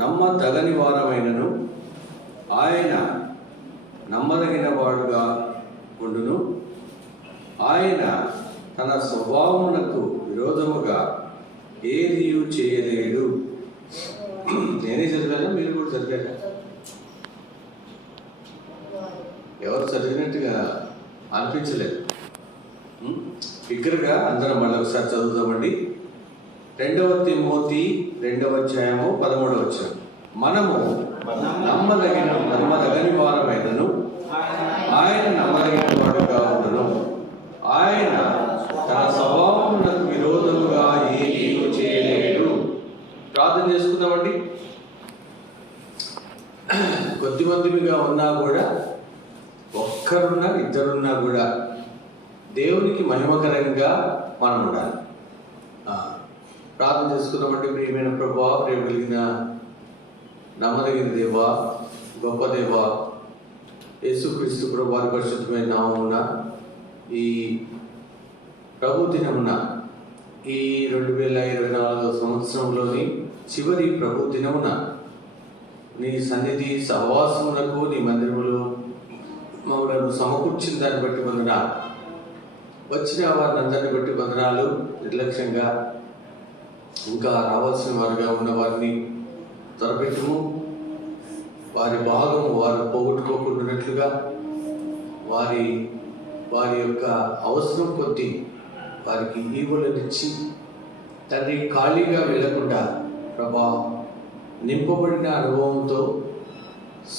నమ్మదగని వారమైనను ఆయన నమ్మదగిన వాడుగా ఉండును. ఆయన తన స్వభావమునకు విరోధముగా ఏది చేయలేడు. నేనే చదివాను, మీరు కూడా చదివారు. ఎవరు చదివినట్టుగా అనిపించలేదు. బిగ్గరగా అందరం మళ్ళీ ఒకసారి చదువుదామండి. 2 తిమోతి 2:13 మనము నమ్మదగని వారమైనను ఆయన నమ్మదగిన వాడుగా ఉండును. ఆయన తన స్వభావమునకు విరోధముగా ఏది చేయలేడు. ప్రార్థన చేసుకుందామండి. కొద్దిమందిగా ఉన్నా కూడా, ఒక్కరున్నా ఇద్దరున్నా కూడా దేవునికి మహిమకరంగా మనం ఉండాలి. ప్రార్థన చేసుకుందామంటే, ప్రియమైన ప్రభువా, ప్రేమ కలిగిన నమ్మదగిన దేవా, గొప్ప దేవా, యేసుక్రీస్తు ప్రభువు వారి పరిశుద్ధమైన నామమున ఈ ప్రభు దినమున, ఈ 2024 సంవత్సరంలోని చివరి ప్రభు దినమున నీ సన్నిధి సహవాసములకు నీ మందిరములో మమ్మల్ని సమకూర్చిన దాన్ని బట్టి వందనాలు. వచ్చిన వారిని అందరిని బట్టి వందనాలు. నిర్లక్ష్యంగా ఇంకా రావాల్సిన వారుగా ఉన్న వారిని త్వరపెట్టుము. వారి భాగం వారు పోగొట్టుకోకుండానట్లుగా వారి యొక్క అవసరం కొద్దీ వారికి ఈవులనిచ్చి తండ్రి ఖాళీగా వెళ్ళకుండా ప్రభా నింపబడిన అనుభవంతో,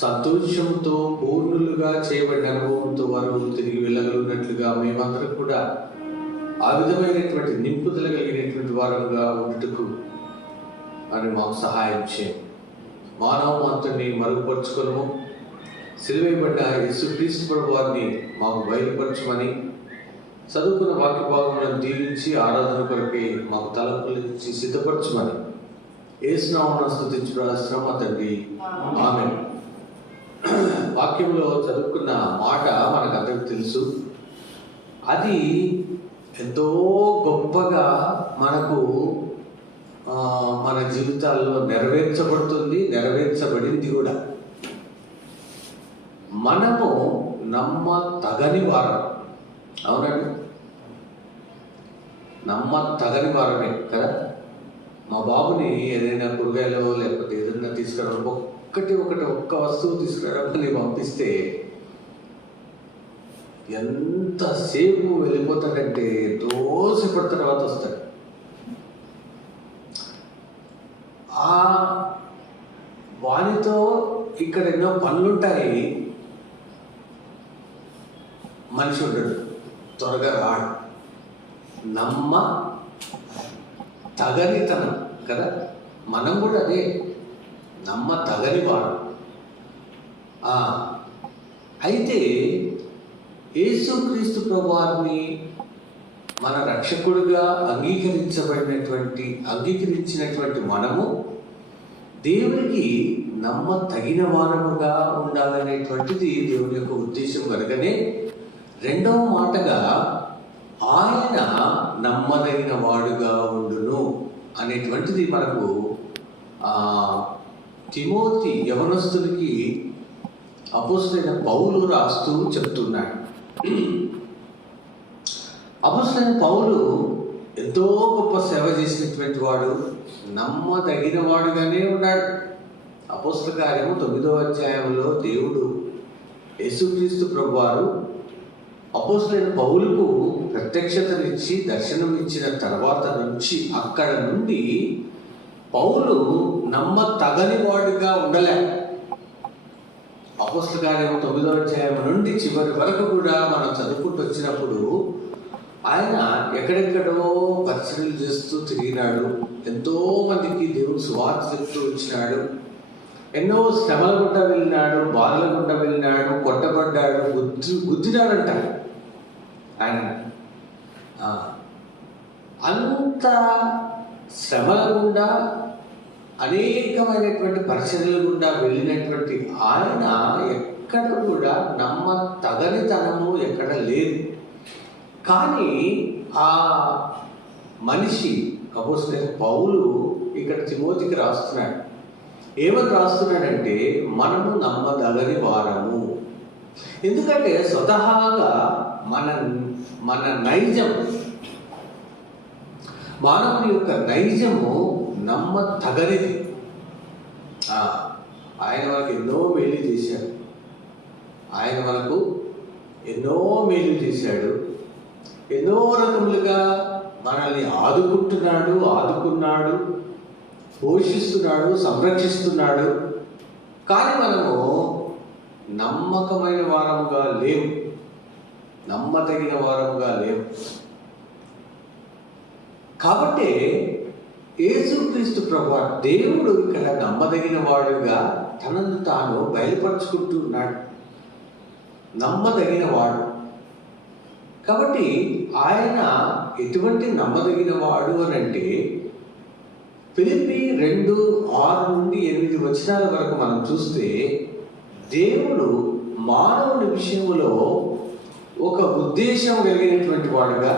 సంతోషంతో, పూర్ణులుగా చేయబడిన అనుభవంతో వారు తిరిగి వెళ్ళగలిగినట్లుగా మేమందరం కూడా ఆ విధమైనటువంటి నింపుదల కలిగినటువంటి వారుగా ఉండుటకు అని మాకు సహాయం చేయండి. మానవమంతుని మరుగుపరుచుకొను. సిలువేయబడ్డ యేసుక్రీస్తు ప్రభు వారిని మాకు బయలుపరచమని, చదువుకున్న వాక్య భాగములను దీవించి ఆరాధన కొరకే మాకు తలపులించి సిద్ధపరచమని యేసు నామమున స్తుతించి ప్రార్థిస్తున్నాం మా తండ్రి, ఆమేన్. వాక్యంలో చదువుకున్న మాట మనకందరికి తెలుసు. అది ఎంతో గొప్పగా మనకు మన జీవితాల్లో నెరవేర్చబడింది కూడా. మనము నమ్మతగని వారం. అవునండి, నమ్మతగని వారమే కదా. మా బాబుని ఏదైనా కూరగాయలు లేకపోతే ఏదైనా తీసుకురావడం, ఒక్క వస్తువు తీసుకురావడానికి పంపిస్తే ఎంతసేపు వెళ్ళిపోతాడంటే దోసపడి తర్వాత వస్తాడు. వానితో ఇక్కడ ఎన్నో పనులుంటాయి. మనిషి ఉండడు, త్వరగా రాడు. నమ్మ తగనితనం కదా. మనం కూడా అదే, నమ్మ తగని వాడు. అయితే యేసుక్రీస్తు ప్రభువారిని మన రక్షకుడిగా అంగీకరించినటువంటి మనము దేవునికి నమ్మ తగిన వారముగా ఉండాలనేటువంటిది దేవుని యొక్క ఉద్దేశం కనుకనే రెండవ మాటగా ఆయన నమ్మదగిన వాడుగా ఉండును అనేటువంటిది మనకు తిమోతి యవనస్తుడికి అపోస్తలుడైన పౌలు రాస్తూ చెప్తున్నాడు. అపోస్తలుడైన పౌలు ఎంతో గొప్ప సేవ చేసినటువంటి వాడు, నమ్మదగిన వాడుగానే ఉన్నాడు. అపోస్తల కార్యము 9వ అధ్యాయంలో దేవుడు యేసుక్రీస్తు ప్రభువారు అపోస్తలుడైన పౌలుకు ప్రత్యక్షతనిచ్చి దర్శనం ఇచ్చిన తర్వాత నుంచి, అక్కడ నుండి పౌలు నమ్మతగని వాడుగా ఉండలే. అపోస్తల కార్యము 9వ అధ్యాయం నుండి చివరి వరకు కూడా మనం చదువుకుంటూ వచ్చినప్పుడు ఆయన ఎక్కడెక్కడో పరిచర్యలు చేస్తూ తిరిగినాడు. ఎంతో మందికి దేవుడు సువార్త చెప్తూ వచ్చినాడు. ఎన్నో శ్రమల గుండా వెళ్ళినాడు, బాధల గుండా వెళ్ళినాడు, కొట్టబడ్డాడు, గుద్దినాడంట ఆయన. అంత శ్రమల గుండా, అనేకమైనటువంటి పరిచర్యల గుండా వెళ్ళినటువంటి ఆయన ఎక్కడ కూడా నమ్మతగనితనము ఎక్కడ లేదు. కానీ ఆ మనిషి అపోస్తలుడైన పౌలు ఇక్కడ తిమోతికి రాస్తున్నాడు. ఏమని రాస్తున్నాడంటే మనము నమ్మదగని వారము. ఎందుకంటే స్వతహాగా మన మన నైజం, మానవుని యొక్క నైజము నమ్మతగనిది. ఆయన మనకు ఎన్నో మేలు చేశాడు, ఆయన మనకు ఎన్నో మేలు చేశాడు, ఎన్నో రకములుగా మనల్ని ఆదుకున్నాడు, పోషిస్తున్నాడు, సంరక్షిస్తున్నాడు. కానీ మనము నమ్మకమైన వారముగా లేవు, నమ్మదగిన వారముగా లేవు. కాబట్టి యేసుక్రీస్తు ప్రభువు దేవుడు ఇక్కడ నమ్మదగిన వాడుగా తనను తాను బయలుపరుచుకుంటూ ఉన్నాడు, నమ్మదగిన వాడు. కాబట్టి ఆయన ఎటువంటి నమ్మదగిన వాడు అని అంటే ఫిలిప్పీ 2:6-8 వచనాల వరకు మనం చూస్తే దేవుడు మానవుని విషయంలో ఒక ఉద్దేశం కలిగినటువంటి వాడుగా,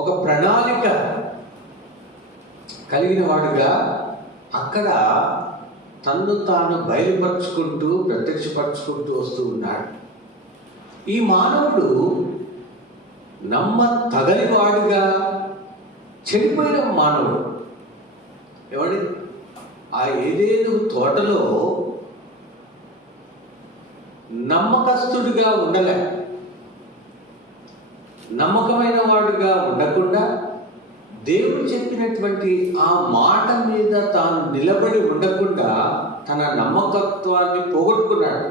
ఒక ప్రణాళిక కలిగిన వాడుగా అక్కడ తన్ను తాను బయలుపరుచుకుంటూ ప్రత్యక్షపరుచుకుంటూ వస్తూ ఉన్నాడు. ఈ మానవుడు నమ్మతగని వాడుగా చెడిపోయిన మానవుడు. ఏమండి, ఆ ఏదేను తోటలో నమ్మకస్తుడిగా ఉండలే, నమ్మకమైన వాడుగా ఉండకుండా దేవుడు చెప్పినటువంటి ఆ మాట మీద తాను నిలబడి ఉండకుండా తన నమ్మకత్వాన్ని పోగొట్టుకున్నాడు.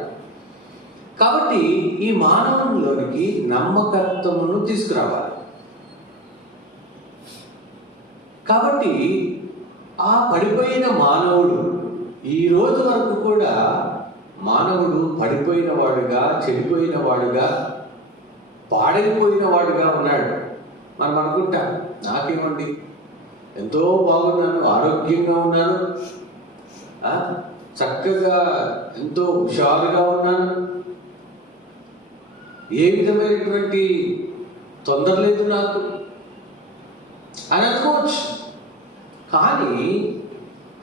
కాబట్టి ఈ మానవునిలోనికి నమ్మకత్వమును తీసుకురావాలి. కాబట్టి ఆ పడిపోయిన మానవుడు ఈ రోజు వరకు కూడా మానవుడు పడిపోయిన వాడుగా, చెడిపోయిన వాడుగా, పాడైపోయిన వాడుగా ఉన్నాడు. మనం అనుకుంటాం, నాకేమండి ఎంతో బాగున్నాను, ఆరోగ్యంగా ఉన్నాను, చక్కగా ఎంతో హుషారుగా ఉన్నాను, ఏ విధమైనటువంటి తొందర లేదు నాకు అని అనుకోవచ్చు. కానీ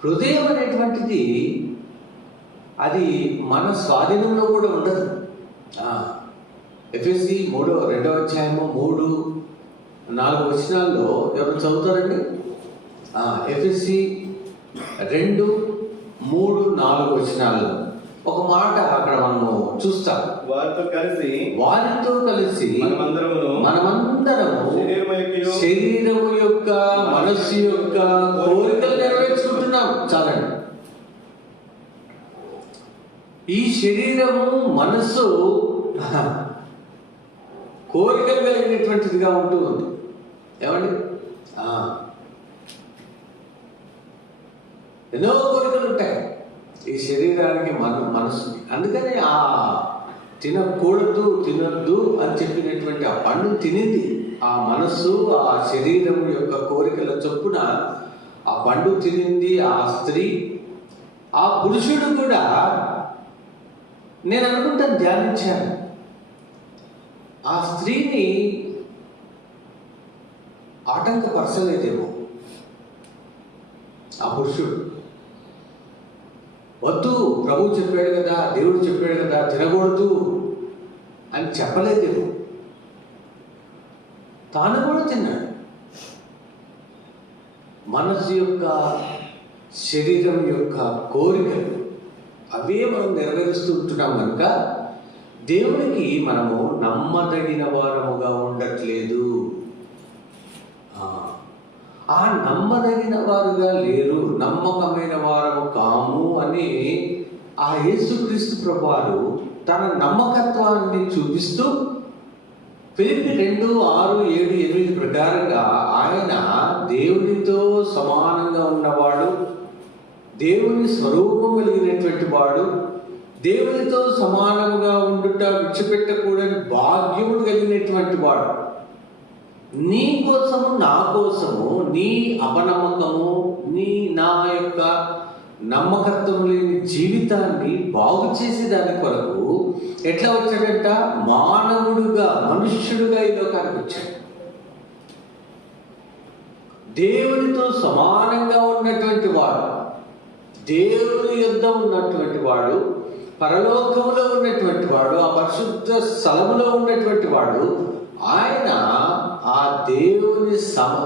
హృదయం అనేటువంటిది అది మన స్వాధీనంలో కూడా ఉండదు. ఎఫెసీ 3:2-4 వచనాల్లో ఎవరు చదువుతారండి? ఎఫెసీ 2:3-4 వచనాల్లో ఒక మాట అక్కడ మనము చూస్తాం. వారితో కలిసి మనమందరము శరీరము యొక్క, మనస్సు యొక్క కోరికలు నెరవేర్చుకుంటున్నాం. చాలండి. ఈ శరీరము, మనస్సు కోరికలు కలిగినటువంటిదిగా ఉంటూ ఉంది. ఏమండి, ఎన్నో కోరికలు ఉంటాయి ఈ శరీరానికి, మనస్సుకి. అందుకని ఆ తినకూడదు, తినద్దు అని చెప్పినటువంటి ఆ పండు తినింది ఆ మనస్సు, ఆ శరీరం యొక్క కోరికల చొప్పున ఆ పండు తినింది ఆ స్త్రీ. ఆ పురుషుడు కూడా, నేను అనుకుంటాను, ధ్యానించాను, ఆ స్త్రీని ఆటంకపరచలేదేమో ఆ పురుషుడు. వద్దు, ప్రభువు చెప్పాడు కదా, దేవుడు చెప్పాడు కదా, తినకూడదు అని చెప్పలేదేమో. తాను కూడా తిన్నాడు. మనసు యొక్క, శరీరం యొక్క కోరికలు అవే మనం నెరవేరుస్తూ ఉంటున్నాం కనుక దేవునికి మనము నమ్మదగిన వారముగా ఉండట్లేదు. ఆ నమ్మదగిన వారుగా లేరు, నమ్మకమైన వారము కాము అని ఆ యేసుక్రీస్తు ప్రభువారు తన నమ్మకత్వాన్ని చూపిస్తూ ఫిలిప్పీ 2:6-7-8 ప్రకారంగా ఆయన దేవునితో సమానంగా ఉన్నవాడు, దేవుని స్వరూపం కలిగినటువంటి వాడు, దేవునితో సమానముగా ఉండుట విడిచిపెట్టకూడని భాగ్యములు కలిగినటువంటి వాడు. నీ కోసము, నా కోసము, నీ అపనమ్మకము, నా యొక్క నమ్మకత్వం లేని జీవితాన్ని బాగు చేసేదాని కొరకు ఎట్లా వచ్చాడంట? మానవుడుగా, మనుష్యుడుగా ఈ లోకానికి వచ్చాడు. దేవునితో సమానంగా ఉన్నటువంటి వాడు, దేవుని యొద్ద ఉన్నటువంటి వాడు, పరలోకములో ఉన్నటువంటి వాడు, ఆ పరిశుద్ధ స్థలములో ఉన్నటువంటి వాడు, ఆయన ఆ దేవుని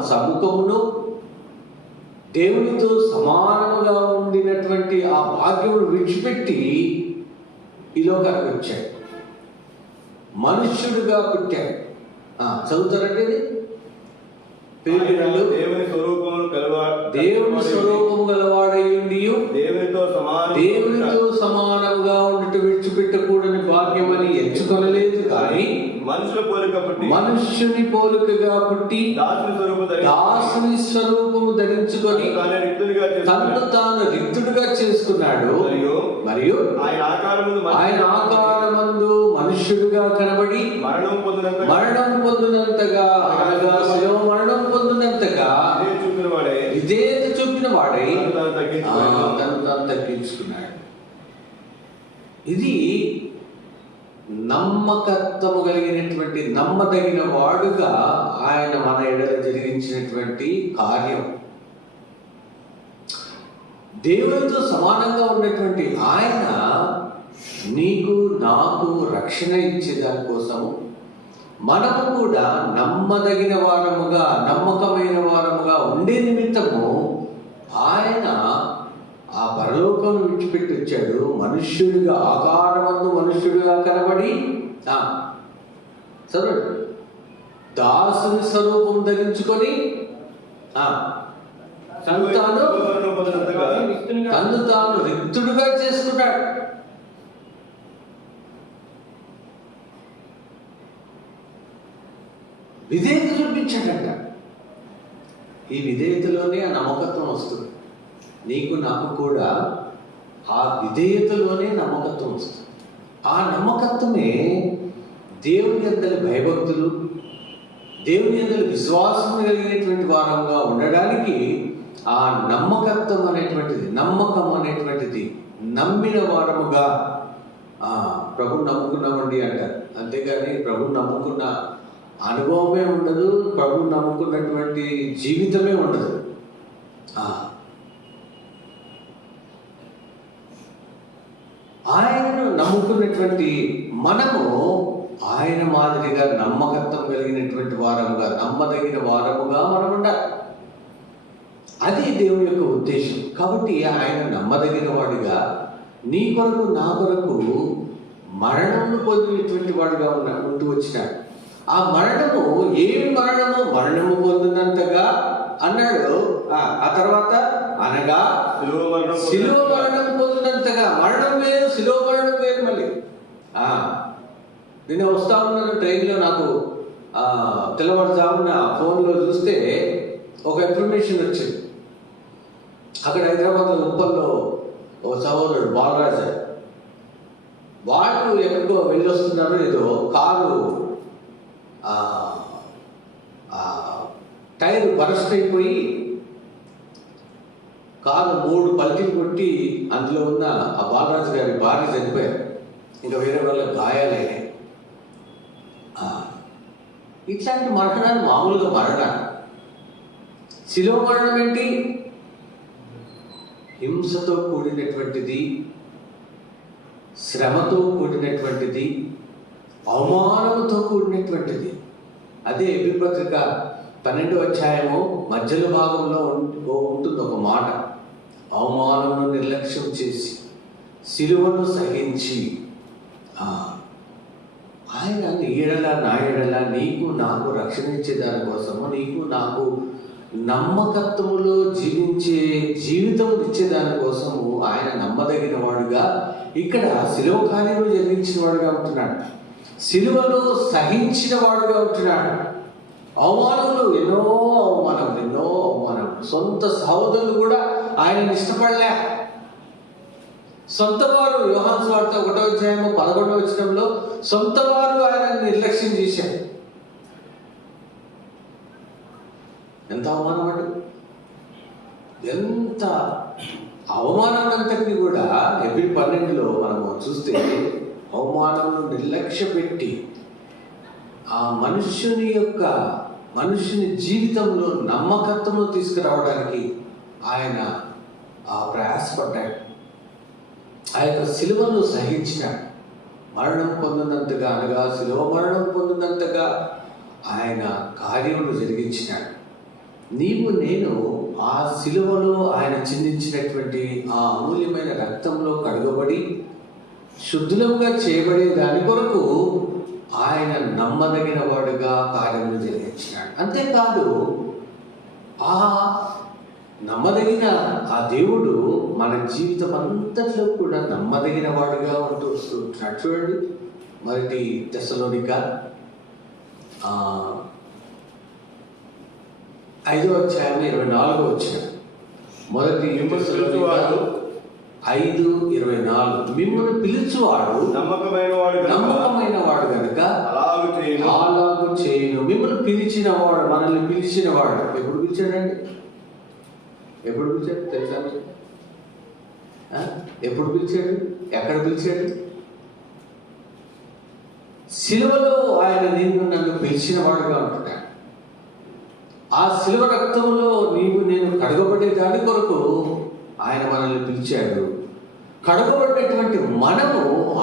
సముఖమును, దేవునితో సమానముగా ఉండినటువంటి ఆ భాగ్యమును విడిచిపెట్టి ఈ లోకానికి వచ్చాడు. మనుష్యుడిగా పుట్టాడు. చదువుతారండి ఇది. దేవుని స్వరూపము గలవాడయుండి దేవునితో సమానముగా ఉండట విడిచిపెట్టకూడని భాగ్యమని ఎంచుకొనలేదు, కానీ మనుష్యుని పోలికగా పుట్టి దాసుని స్వరూపము ధరించుకొని తనను తాను రిక్తుడిగా చేసుకున్నాడు. మరియు ఆయన ఆకారమందు మనుష్యుడిగా కనబడి మరణం పొందినంతగా, అనగా శిలువ మరణం పొందినంతగా విధేయత చూపిన వాడై తను తాను తగ్గించుకున్నాడు. ఇది నమ్మకత్వము కలిగినటువంటి, నమ్మదగిన వాడుగా ఆయన మన ఎడల జరిగించినటువంటి కార్యం. దేవునితో సమానంగా ఉన్నటువంటి ఆయన నీకు నాకు రక్షణ ఇచ్చేదాని కోసము మనము కూడా నమ్మదగిన వారముగా, నమ్మకమైన వారముగా ఉండే నిమిత్తము ఆయన ఆ పరలోకం విడిచిపెట్టి వచ్చాడు. మనుష్యుడిగా, ఆకారమందు మనుష్యుడిగా కనబడి చదవండి, దాసుని స్వరూపం ధరించుకొని తను తాను రిక్తుడుగా చేసుకున్నాడు. విధేయత చూపించాడంట. ఈ విధేయతలోనే ఆ నమ్మకత్వం వస్తుంది. నీకు నాకు కూడా ఆ విధేయతలోనే నమ్మకత్వం వస్తుంది. ఆ నమ్మకత్వమే దేవుని యందలి భయభక్తులు, దేవుని యందలి విశ్వాసం కలిగినటువంటి వారంగా ఉండడానికి ఆ నమ్మకత్వం అనేటువంటిది, నమ్మకం అనేటువంటిది, నమ్మిన వారముగా ప్రభుని నమ్ముకున్నామండి అంటారు. అంతేగాని ప్రభుని నమ్ముకున్న అనుభవమే ఉండదు, ప్రభుని నమ్ముకున్నటువంటి జీవితమే ఉండదు. ఆయనను నమ్ముకున్నటువంటి మనము ఆయన మాదిరిగా నమ్మకత్వం కలిగినటువంటి వారముగా, నమ్మదగిన వారముగా మనం ఉండాలి. అది దేవుని యొక్క ఉద్దేశం. కాబట్టి ఆయన నమ్మదగిన వాడిగా నీ కొరకు నా కొరకు మరణమును పొందినటువంటి వాడిగా ఉంటూ వచ్చినాడు. ఆ మరణము ఏమి మరణము? మరణము పొందినంతగా అన్నాడు. ఆ తర్వాత అనగా శిలువ మరణం పొందినంతగా. మరణం వేరు, శిలువ మరణం వేరు. మళ్ళీ నేను వస్తా ఉన్నాను ట్రైన్లో, నాకు తెల్లవారుజామున ఫోన్లో చూస్తే ఒక ఇన్ఫర్మేషన్ వచ్చింది. అక్కడ హైదరాబాద్లో ఉప్పల్లో ఒక సహోదరుడు బాలరాజు, వాళ్ళు ఎక్కడికో వెళ్ళొస్తున్నారు. ఏదో కారు టైర్ బరస్ట్ అయిపోయి కారు 3 పల్టీలు కొట్టి అందులో ఉన్న ఆ బాలరాజు గారి భార్య చనిపోయారు. ఇంకా వేరే వాళ్ళకి గాయాలైనాయి. ఇట్లాంటి మరణాలు మామూలుగా మరణాలు. శిలువ మరణం ఏంటి? హింసతో కూడినటువంటిది, శ్రమతో కూడినటువంటిది, అవమానంతో కూడినటువంటిది. అదే ఎబ్రీ పత్రిక 12వ అధ్యాయము మధ్యలో భాగంలో ఉంటుంది ఒక మాట. అవమానమును నిర్లక్ష్యం చేసి శిలువను సహించి ఆయన నీ ఎడల నా ఎడల నీకు నాకు రక్షణ ఇచ్చే దానికోసము, నీకు నాకు నమ్మకత్వములో జీవించే జీవితం ఇచ్చేదానికోసము ఆయన నమ్మదగిన వాడుగా ఇక్కడ శిలువ కార్యము జరిగించిన వాడుగా ఉంటున్నాడు. శిలువను సహించిన వాడుగా ఉంటున్నాడు. అవమానములు ఎన్నో అవమానములు. సొంత సహోదరులు కూడా ఆయనను ఇష్టపడలే. సొంత వారు, యోహాను సువార్త 1వ అధ్యాయము 11వ వచనంలో సొంత వారు ఆయనను నిర్లక్ష్యం చేశారు. ఎంత అవమానం అండి! ఎంత అవమానాలంతటినీ కూడా ఎబ్రీ 12లో మనము చూస్తే అవమానమును నిర్లక్ష్య పెట్టి ఆ మనుష్యుని జీవితంలో నమ్మకత్వము తీసుకురావడానికి ఆయన ప్రయాసపడ్డాడు. ఆ యొక్క సిలువను సహించినాడు. మరణం పొందినంతగా, అనగా సిలువ మరణం పొందినంతగా ఆయన కార్యములు జరిగించినాడు. నీవు నేను ఆ సిలువలో ఆయన చిందించినటువంటి ఆ అమూల్యమైన రక్తంలో కడగబడి శుద్ధులముగా చేయబడే దాని కొరకు ఆయన నమ్మదగిన వాడుగా కార్యములు జరిగించినాడు. అంతేకాదు, ఆ నమ్మదగిన ఆ దేవుడు మన జీవితం అంతట్లో కూడా నమ్మదగిన వాడుగా ఉంటూ వస్తుంటున్నాడు. చూడండి, మొదటి తెస్సలోనిక 5:24. మొదటి తెస్సలోనిక 5:24. మిమ్మల్ని పిలుచువాడు నమ్మకమైన వాడు కనుక అలాగు చేయను. మిమ్మల్ని పిలిచినవాడు, మనల్ని పిలిచినవాడు ఎప్పుడు పిలిచాడండి? ఎప్పుడు పిలిచాడు తెలుసా? ఎప్పుడు పిలిచాడు? ఎక్కడ పిలిచాడు? సిలువలో ఆయన నిన్ను నన్ను పిలిచిన వాడుగా ఉంటున్నాడు. ఆ సిలువ రక్తంలో నీవు నేను కడగబడే దాని కొరకు ఆయన మనల్ని పిలిచాడు. కడగబడినటువంటి మనము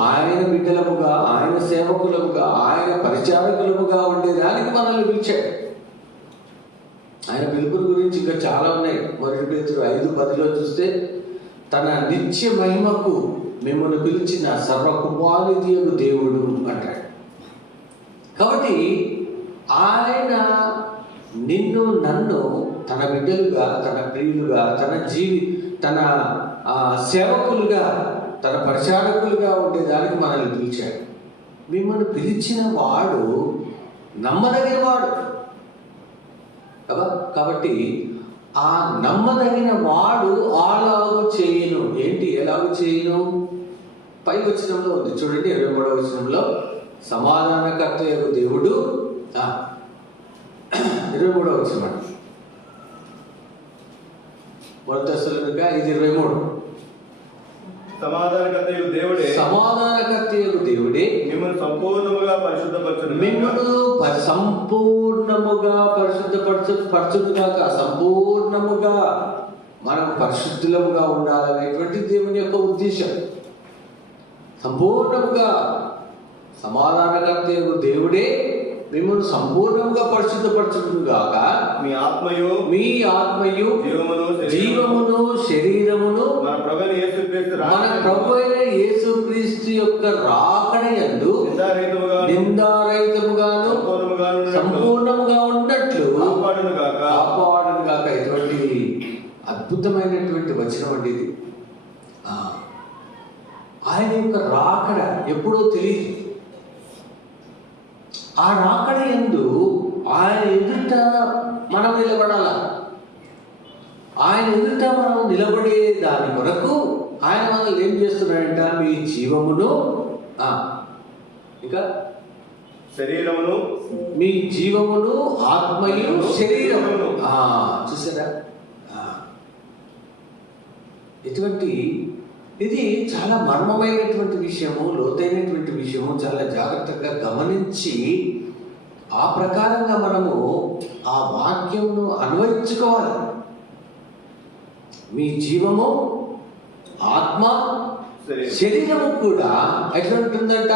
ఆయన బిడ్డలముగా, ఆయన సేవకులముగా, ఆయన పరిచారకులముగా ఉండేదానికి మనల్ని పిలిచాడు. ఆయన పిలుపుల గురించి ఇంకా చాలా ఉన్నాయి. మొదటి పేతురు 5:10 చూస్తే, తన నిత్య మహిమకు మిమ్మల్ని పిలిచిన సర్వకుమారుడియగు దేవుడు అంటాడు. కాబట్టి ఆయన నిన్ను నన్ను తన బిడ్డలుగా, తన ప్రియులుగా, తన సేవకులుగా, తన పరిచారకులుగా ఉండేదానికి మనల్ని పిలిచాడు. మిమ్మల్ని పిలిచిన వాడు నమ్మదగిన వాడు కదా. కాబట్టి ఆ నమ్మదగిన వాడు అలాగూ చేయను. ఏంటి ఎలాగూ చేయను? పై వచనంలో ఉంది చూడండి, 23వ వచనంలో, సమాధానకర్త యొక్క దేవుడు. 23వ వచనం, మొదటి తెస్సలోనిక 5:23. సమాధానకర్త యొక్క దేవుడే మిమ్మల్ని సంపూర్ణముగా పరిశుద్ధపరచుగాక. సంపూర్ణముగా మనం పరిశుద్ధులముగా ఉండాలనేటువంటి దేవుని యొక్క ఉద్దేశం. సంపూర్ణముగా సమాధానకర్త యొక్క దేవుడే మిమ్మల్ని సంపూర్ణంగా పరిశుద్ధపరచుగాక. మీ ఆత్మయు జీవమును శరీరమును మన ప్రభు అయిన యేసుక్రీస్తు యొక్క రాకడయందు నిందారహితముగాను సంపూర్ణముగా ఉన్నట్లు కాపాడునుగాక. ఇటువంటి అద్భుతమైనటువంటి వచనం అండి ఇది. ఆయన యొక్క రాకడ ఎప్పుడో తెలియదు. ఆ రాకడ యందు ఆయన ఎదుట మనం నిలబడాల. ఆయన ఎదుట మనం నిలబడే దాని కొరకు ఆయన మనల్ని ఏం చేస్తున్నాడంట? మీ జీవమును, ఇంకా శరీరమును, మీ జీవమును, ఆత్మయు శరీరమును. చూసారా? ఇది చాలా మర్మమైనటువంటి విషయము, లోతైనటువంటి విషయము. చాలా జాగ్రత్తగా గమనించి ఆ ప్రకారంగా మనము ఆ వాక్యమును అన్వయించుకోవాలి. మీ జీవము, ఆత్మ, శరీరము కూడా ఎట్లా ఉంటుందంట?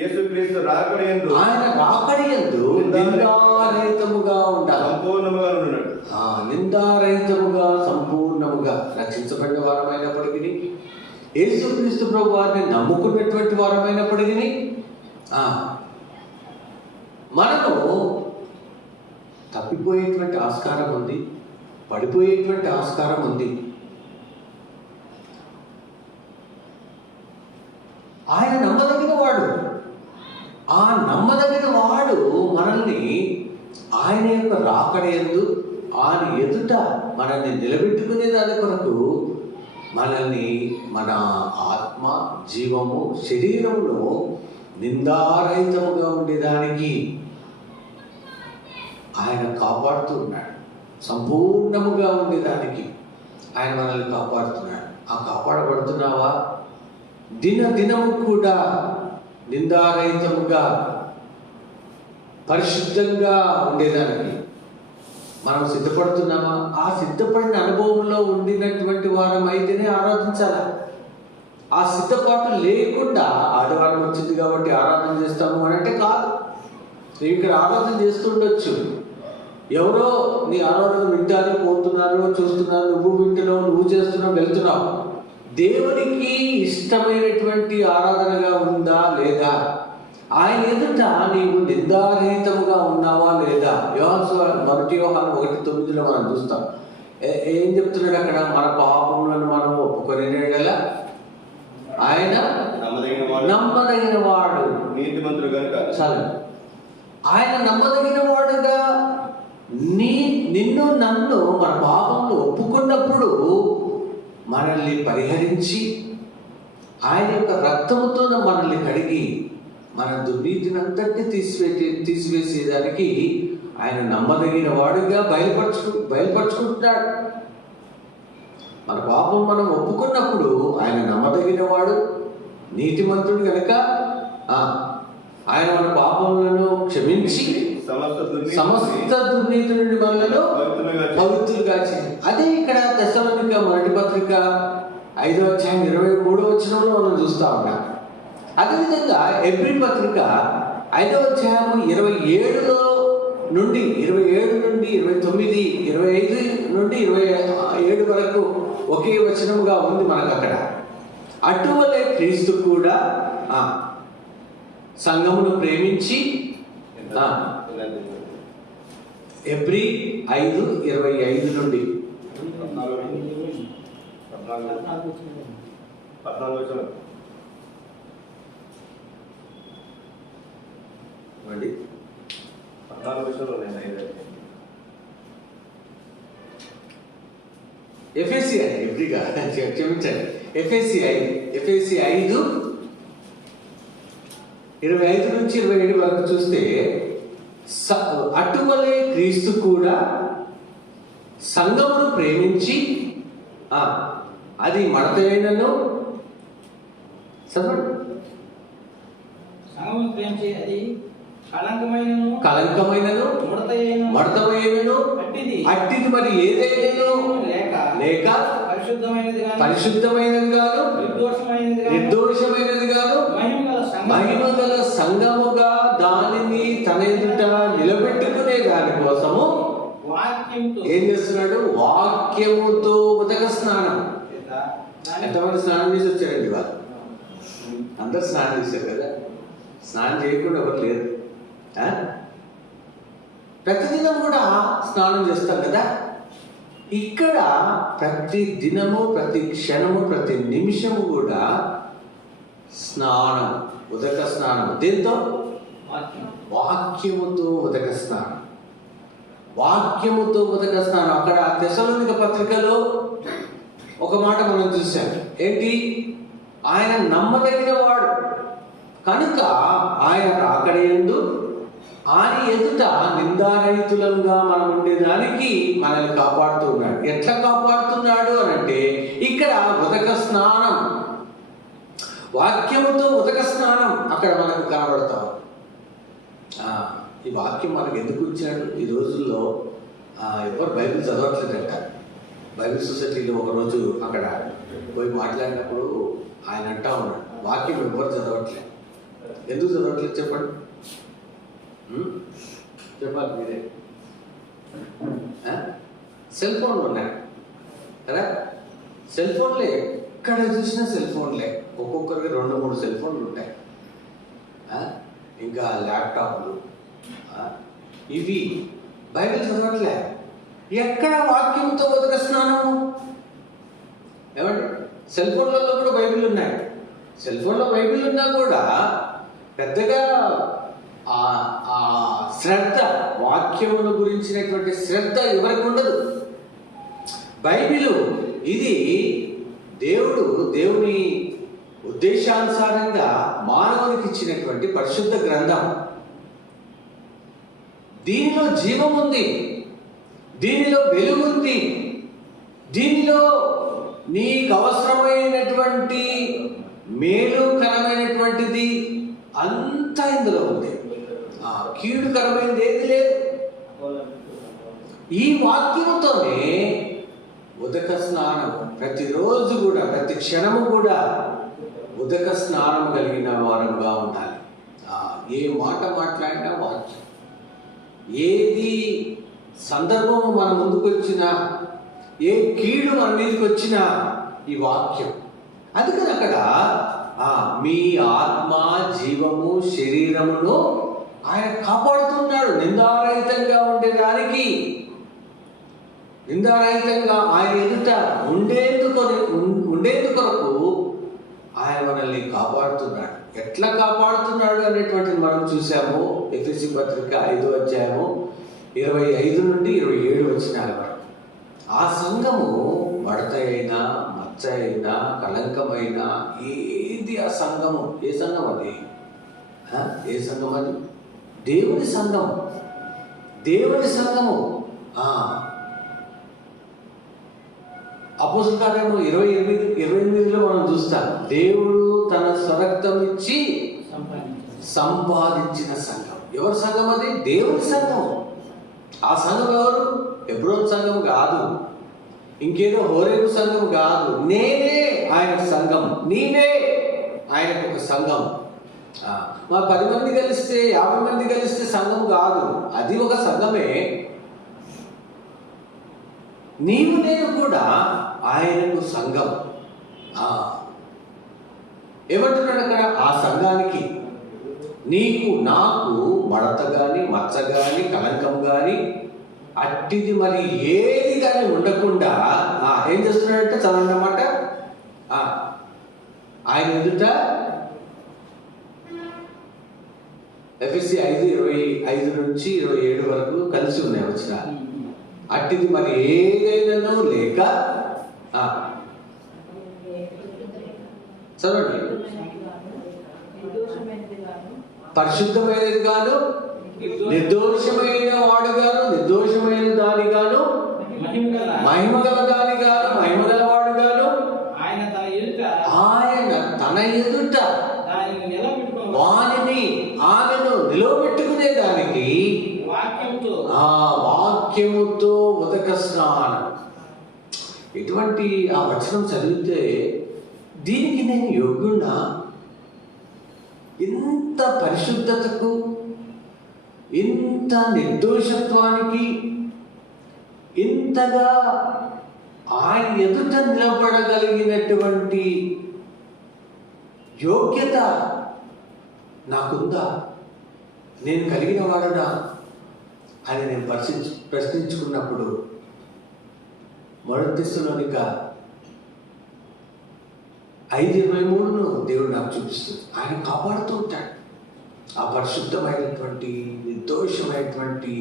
యేసుక్రీస్తు రాకడయందు, ఆయన రాకడయందు నిందారహితముగా ఉండాలి. సంపూర్ణముగా ఉన్నాడు. నిందారహితముగా సంపూర్ణముగా రక్షించబడిన వారమైనప్పటికీ, యేసుక్రీస్తు ప్రభు వారిని నమ్ముకున్నటువంటి వారమైనప్పటికీ మనము తప్పిపోయేటువంటి ఆస్కారం ఉంది, పడిపోయేటువంటి ఆస్కారం ఉంది. ఆయన నమ్మదగిన వాడు. ఆ నమ్మదగిన వాడు మనల్ని ఆయన యొక్క రాకడయందు ఆయన ఎదుట మనల్ని నిలబెట్టుకునే దాని కొరకు మనల్ని మన ఆత్మ, జీవము, శరీరంలో నిందారహితముగా ఉండేదానికి ఆయన కాపాడుతూ ఉన్నాడు. సంపూర్ణముగా ఉండేదానికి ఆయన మనల్ని కాపాడుతున్నాడు. ఆ కాపాడబడుతున్నావా? దినము కూడా నిందారహితముగా పరిశుద్ధంగా ఉండేదానికి మనం సిద్ధపడుతున్నామా? ఆ సిద్ధపడిన అనుభవంలో ఉండినటువంటి వారం అయితేనే ఆరాధించాలా. ఆ సిద్ధపాటు లేకుండా ఆదివారం వచ్చింది కాబట్టి ఆరాధన చేస్తాము అని అంటే కాదు. నువ్వు ఇక్కడ ఆరాధన చేస్తుండొచ్చు, ఎవరో నీ ఆరాధన వింటారు, పోతున్నారు, చూస్తున్నారు, నువ్వు వింటున్నావు, నువ్వు చేస్తున్నావు, వెళ్తున్నావు. దేవునికి ఇష్టమైనటువంటి ఆరాధనగా ఉందా లేదా? ఆయన ఎదుట నీవు నిందారహితముగా ఉన్నావా లేదా? మొదటి యోహాను 1:9 మనం చూస్తాం. ఏం చెప్తున్నాడు అక్కడ? మన పాపములను మనం ఒప్పుకొని ఆయన నమ్మదగిన వాడు, నీతిమంతుడు కనుక. చాలు. ఆయన నమ్మదగిన వాడుగా నిన్ను నన్ను మన పాపములు ఒప్పుకున్నప్పుడు మనల్ని పరిహరించి ఆయన యొక్క రక్తముతో మనల్ని కడిగి మన దుర్నీతిని అంతటినీ తీసివేసేదానికి ఆయన నమ్మదగిన వాడుగా బయలుపరుచుకుంటున్నాడు. మన పాపం మనం ఒప్పుకున్నప్పుడు ఆయన నమ్మదగిన వాడు, నీతిమంతుడు కనుక ఆయన మన పాపములను క్షమించి సమస్త దుర్నీతి నుండి మనలను పవిత్రులుగా చేయాలి. అదే ఇక్కడ తెస్సలోనిక మొదటి పత్రిక 5వ అధ్యాయం 23వ వచనంలో మనం చూస్తా ఉన్నాం. అదేవిధంగా ఎబ్రీ పత్రిక 5వ అధ్యాయం 27 నుండి 29, 25 నుండి 27 వరకు ఒకే వచనముగా ఉంది మనకు అక్కడ. అటువలే క్రీస్తు కూడా సంఘమును ప్రేమించి ఎబ్రీ 5:25 నుండి 14 ఎఫ్ఎస్సి ఎబ్రిగా క్షమించండి, ఎఫ్ఎస్సి 5:25 నుంచి 27 వరకు చూస్తే, అటువలే క్రీస్తు కూడా సంఘమును ప్రేమించి అది మడతైనను కళంకమైనను మడతమైనను అట్టిది మరి ఏదైనా లేక పరిశుద్ధమైనది గాను నిర్దోషమైనది గాను మహిమగల సంఘముగా దానిని తన ఎదుట నిలబెట్టుకునే దాని కోసము ఏం చేస్తున్నాడు? వాక్యముతో ఉదక స్నానం. ఎంతమంది స్నానం చేసి వచ్చారండి? వాళ్ళు అందరు స్నానం చేశారు కదా. స్నానం చేయకుండా ఎవరు లేరు. ప్రతిదినం కూడా స్నానం చేస్తాం కదా. ఇక్కడ ప్రతి దినము, ప్రతి క్షణము, ప్రతి నిమిషము కూడా స్నానం, ఉదక స్నానం. దేంతో? వాక్యముతో ఉదక స్నానం. వాక్యముతో ఉదక స్నానం. అక్కడ తెస్సలోనిక పత్రికలో ఒక మాట మనం చూసాం. ఏంటి? ఆయన నమ్మదగిన వాడు కనుక ఆయన రాకడయందు ఆయన ఎదుట నిందారహితులంగా మనం ఉండేదానికి మనల్ని కాపాడుతున్నాడు. ఎట్లా కాపాడుతున్నాడు అని అంటే, ఇక్కడ ఉదక స్నానం, వాక్యముతో ఉదక స్నానం అక్కడ మనకు కనబడతాం. ఈ వాక్యం మనకు ఎందుకు ఇచ్చాడు? ఈ రోజుల్లో ఎవరు బైబిల్ చదవట్లేదంట. బైబిల్ సొసైటీలో ఒకరోజు అక్కడ పోయి మాట్లాడినప్పుడు ఆయన అంటా ఉన్నాడు, వాక్యం ఎవరు చదవట్లేదు. ఎందుకు చదవట్లేదు చెప్పండి? చెప్పాలి మీరే. సెల్ ఫోన్లు ఉన్నాయి కదా. సెల్ ఫోన్లే, ఎక్కడ చూసినా సెల్ ఫోన్లే. ఒక్కొక్కరికి 2-3 సెల్ ఫోన్లు ఉంటాయి. ఇంకా ల్యాప్టాప్లు. ఇవి బైబిల్ చదవట్లే. ఎక్కడ వాక్యంతో ఉదక స్నానము? ఏమంటే సెల్ ఫోన్లలో కూడా బైబిల్ ఉన్నాయి. సెల్ ఫోన్లో బైబిల్ ఉన్నా కూడా పెద్దగా ఆ శ్రద్ధ, వాక్యముల గురించినటువంటి శ్రద్ధ ఎవరికి ఉండదు. బైబిలు ఇది దేవుని ఉద్దేశానుసారంగా మానవునికి ఇచ్చినటువంటి పరిశుద్ధ గ్రంథం. దీనిలో జీవం ఉంది, దీనిలో వెలుగుంది, దీనిలో నీకు అవసరమైనటువంటి మేలుకరమైనటువంటిది అంతా ఇందులో ఉంది. కీడుకరమైనది ఏది లేదు. ఈ వాక్యముతోనే ఉదక స్నానం ప్రతిరోజు కూడా, ప్రతి క్షణము కూడా ఉదక స్నానం కలిగిన వారంగా ఉండాలి. ఏ మాట మాట్లాడినా వాక్యం, ఏది సందర్భము మన ముందుకు వచ్చినా, ఏ కీడు మన మీదకి వచ్చినా ఈ వాక్యం. అందుకని అక్కడ మీ ఆత్మ జీవము శరీరమును ఆయన కాపాడుతున్నాడు. నిందారహితంగా ఉండేదానికి, నిందారహితంగా ఆయన ఎదుట ఉండేందుకొరకు ఆయన మనల్ని కాపాడుతున్నాడు. ఎట్లా కాపాడుతున్నాడు అనేటువంటిది మనం చూసాము. ఎఫెసీ పత్రిక 5వ అధ్యాయము 25 నుండి 27 వచనాల వరకు. ఆ సంఘము మడత అయినా, మచ్చ అయినా, కలంకమైనా ఏది ఆ సంఘము, ఏ సంఘం అది? ఏ సంఘం అది? దేవుని సంఘం, దేవుని సంఘము. అపోస్తలుల కార్యము 28లో మనం చూస్తాం, దేవుడు తన స్వరక్తం ఇచ్చి సంపాదించిన సంఘం. ఎవరి సంఘం అది? దేవుని సంఘం. ఆ సంఘం ఎవరు? హెబ్రోన్ సంఘం కాదు, ఇంకేదో హోరేబు సంఘం కాదు. నేనే ఆయన సంఘం, నీవే ఆయనకు ఒక సంఘం. మా 10 మంది కలిస్తే, 50 మంది కలిస్తే సంఘం కాదు, అది ఒక సంఘమే. నీవు నేను కూడా ఆయనకు సంఘం. ఏమంటున్నాడు అక్కడ? ఆ సంఘానికి నీకు నాకు మడత కానీ, మచ్చ కానీ, కలంకం కానీ, అట్టిది మరి ఏది కానీ ఉండకుండా ఏం చేస్తున్నాడంటే, చదవండి అన్నమాట. ఆయన ఎదుట ఎఫెసీ 5:25 నుంచి 27 వరకు కలిసి ఉన్నాయి వచ్చిన. అట్టిది మరి ఏదైనానో లేక చదవండి. పరిశుద్ధమైనది గాను, నిర్దోషమైన వాడుగాను, నిర్దోషమైన దానిగాను, మహిమగల దానిగాను, మహిమగల వాడుగాను, ఆయన తన ఎదుట వానిని ఆమెను నిలవబెట్టుకునే దానికి వాక్యముతో ఉదక స్నానం. ఎటువంటి ఆ వచనం చదివితే దీనికి నేను యోగ్యున్నా? ఇంత పరిశుద్ధతకు, ఇంత నిర్దోషత్వానికి, ఇంతగా ఆయన ఎదుట నిలబడగలిగినటువంటి యోగ్యత నాకుందా? నేను కలిగిన వాడనా అని నేను ప్రశ్నించుకున్నప్పుడు మొదటి తెస్సలోనిక 5:23 దేవుడు నాకు చూపిస్తుంది. ఆయన కాపాడుతూ ఉంటాడు. ఆ పరిశుద్ధమైనటువంటి, నిర్దోషమైనటువంటి